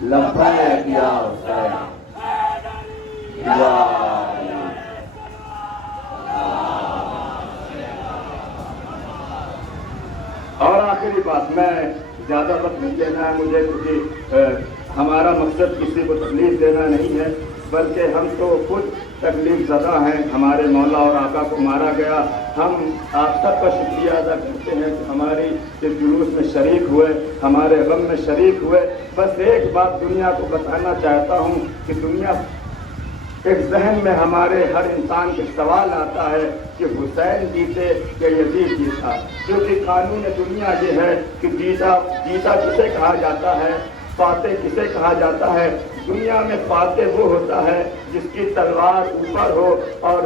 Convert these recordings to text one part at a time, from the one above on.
لبیک یا حسین اور آخری بات، میں زیادہ وقت نہیں دینا ہے مجھے، کیونکہ ہمارا مقصد کسی کو تکلیف دینا نہیں ہے، بلکہ ہم تو خود تکلیف زدہ ہیں، ہمارے مولا اور آقا کو مارا گیا۔ ہم آپ سب کا شکریہ ادا کرتے ہیں کہ ہماری اس جلوس میں شریک ہوئے، ہمارے غم میں شریک ہوئے۔ بس ایک بات دنیا کو بتانا چاہتا ہوں کہ دنیا ایک ذہن میں ہمارے ہر انسان کے سوال آتا ہے کہ حسین جیتے یا یزید جیتا، کیونکہ قانون دنیا یہ ہے کہ جیتا کسے کہا جاتا ہے، فاتح کسے کہا جاتا ہے۔ دنیا میں فاتح وہ ہوتا ہے جس کی تلوار اوپر ہو اور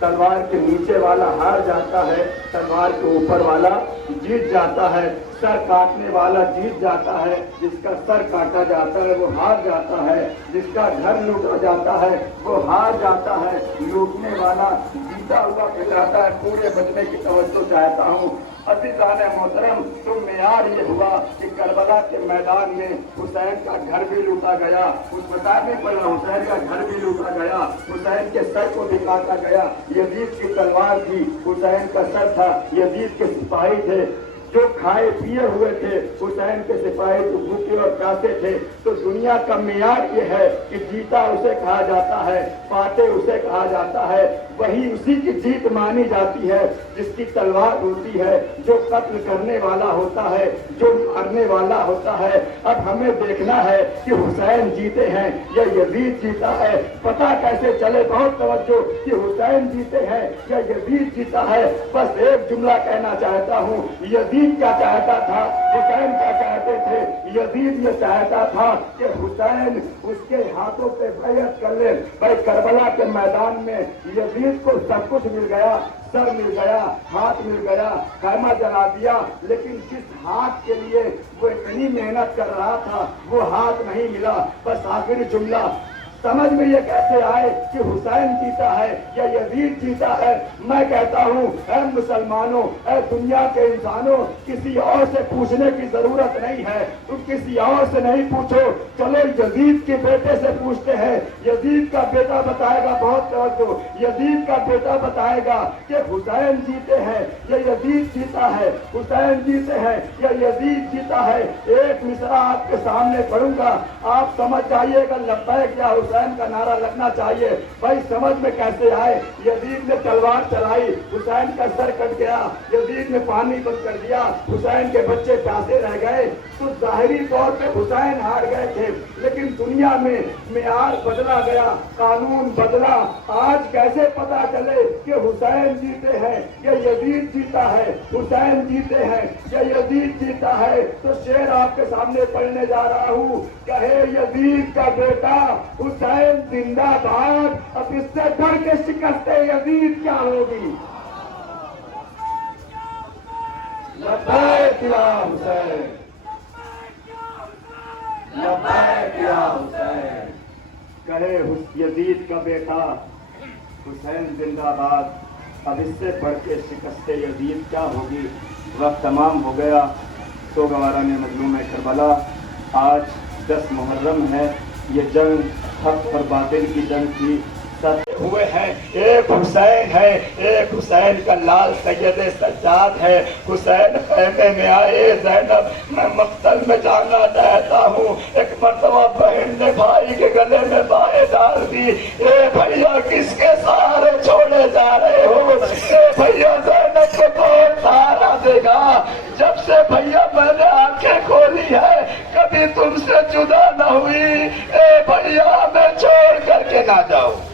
تلوار کے نیچے والا ہار جاتا ہے، تلوار کے اوپر والا جیت جاتا ہے۔ سر کاٹنے والا جیت جاتا ہے، جس کا سر کاٹا جاتا ہے وہ ہار جاتا ہے، جس کا گھر لوٹا جاتا ہے وہ ہار جاتا ہے، لوٹنے والا جیتا ہوا کہلاتا ہے۔ پورے بچنے کی توجہ چاہتا ہوں عزیزان محترم، تو معیار یہ ہوا کہ کربلا کے میدان میں حسین کا گھر بھی لوٹا گیا، اس بتا نہیں پڑا، حسین کا گھر بھی لوٹا گیا، حسین کے سر کو بھی کاٹا گیا۔ یزید کی تلوار تھی، حسین کا سر تھا، یزید کے سپاہی تھے جو کھائے پیے ہوئے تھے، حسین کے سپاہی جو بھوکے اور پیاسے تھے۔ تو دنیا کا معیار یہ ہے کہ جیتا اسے کہا جاتا ہے، فاتح اسے کہا جاتا ہے، وہی اسی کی جیت مانی جاتی ہے جس کی تلوار ہوتی ہے، جو قتل کرنے والا ہوتا ہے، جو مارنے والا ہوتا ہے۔ اب ہمیں دیکھنا ہے کہ حسین جیتے ہیں یا یزید جیتا ہے۔ پتہ کیسے چلے؟ بہت توجہ، کہ حسین جیتے ہیں یا یزید جیتا ہے۔ بس ایک جملہ کہنا چاہتا ہوں، یزید کیا چاہتا تھا، حسین کیا چاہتے تھے؟ یزید یہ چاہتا تھا کہ حسین اس کے ہاتھوں پہ بیعت کر لے۔ بھائی کربلا کے میدان میں یزید کو سب کچھ مل گیا، سر مل گیا، ہاتھ مل گیا، خیمہ جلا دیا، لیکن جس ہاتھ کے لیے وہ اتنی محنت کر رہا تھا وہ ہاتھ نہیں ملا۔ بس آخری جملہ سمجھ میں یہ کیسے آئے کہ حسین جیتا ہے یا یزید جیتا ہے؟ میں کہتا ہوں اے مسلمانوں، اے دنیا کے انسانوں، کسی اور سے پوچھنے کی ضرورت نہیں ہے، تم کسی اور سے نہیں پوچھو، چلو یزید کے بیٹے سے پوچھتے ہیں۔ یزید کا بیٹا بتائے گا، بہت توجہ، یزید کا بیٹا بتائے گا کہ حسین جیتے ہیں یا یزید جیتا ہے، حسین جیتے ہیں یا یزید جیتا ہے۔ ایک مصرع آپ کے سامنے پڑھوں گا، آپ سمجھ جائیے گا لبیک یا حسین کا نعرہ لگنا چاہیے۔ بھائی سمجھ میں کیسے آئے؟ یزید نے تلوار چلائی، حسین کا سر کٹ گیا، یزید نے پانی بند کر دیا، حسین کے بچے پیاسے رہ گئے۔ تو ظاہری طور پہ حسین ہار گئے تھے، لیکن دنیا میں معیار بدلا گیا، قانون بدلا۔ آج کیسے پتا چلے کہ حسین جیتے ہیں یا یزید جیتا ہے، حسین جیتے ہیں یا یزید جیتا ہے؟ تو شعر آپ کے سامنے پڑھنے جا رہا ہوں، کہے یزید کا بیٹا حسین زندہ باد، اب اس سے بڑھ کے شکست یزید کیا ہوگی؟ لبیک یا حسین، لبیک یا حسین، کہے یزید کا بیٹا حسین زندہ باد، اب اس سے بڑھ کے شکست یزید کیا ہوگی؟ وقت تمام ہو گیا، سوگواران مظلوم کربلا۔ آج 10 محرم ہے، یہ جنگ حق اور باطل کی جنگ تھی۔ ہوئے ہیں، ایک حسین ہے، ایک حسین کا لال سید سجاد ہے۔ حسین خیمے میں آئے زینب، میں مقتل میں جانا چاہتا ہوں۔ ایک مرتبہ بہن نے بھائی کے گلے میں بائیں ڈال دی، اے بھیا کس کے سہارے چھوڑے جا رہے ہو؟ اے بھیا زینب کو کون سہارا دے گا؟ جب سے بھیا میں نے آنکھیں کھولی ہے کبھی تم سے جدا نہ ہوئی، اے بھیا میں چھوڑ کر کے نہ جاؤں۔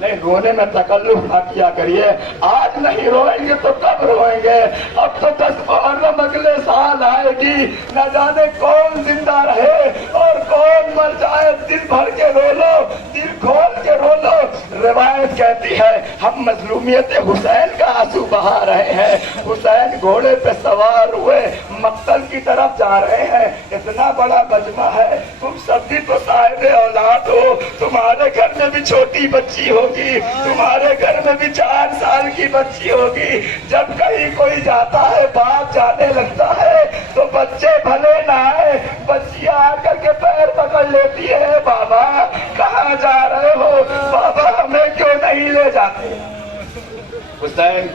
نہیں، رونے میں تکلف نہ کیا کریے، آج نہیں روئیں گے تو کب روئیں گے؟ اب تو 10 محرم اگلے سال آئے گی، نہ جانے کون زندہ رہے اور کون مر جائے۔ دل بھر کے رو لو، دل کھول کے رو لو۔ روایت کہتی ہے ہم مظلومیت حسین کا آنسو بہا رہے ہیں۔ حسین گھوڑے پہ سوار ہوئے مقتل کی طرف جا رہے ہیں۔ اتنا بڑا مجمع ہے، تم سب بھی تو صاحب اولاد ہو، تمہارے گھر میں بھی چھوٹی بچی ہوگی، تمہارے گھر میں بھی 4 سال کی بچی ہوگی۔ جب کہیں کوئی جاتا ہے، باپ جانے لگتا ہے تو بچے بھلے نہ آئے،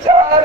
4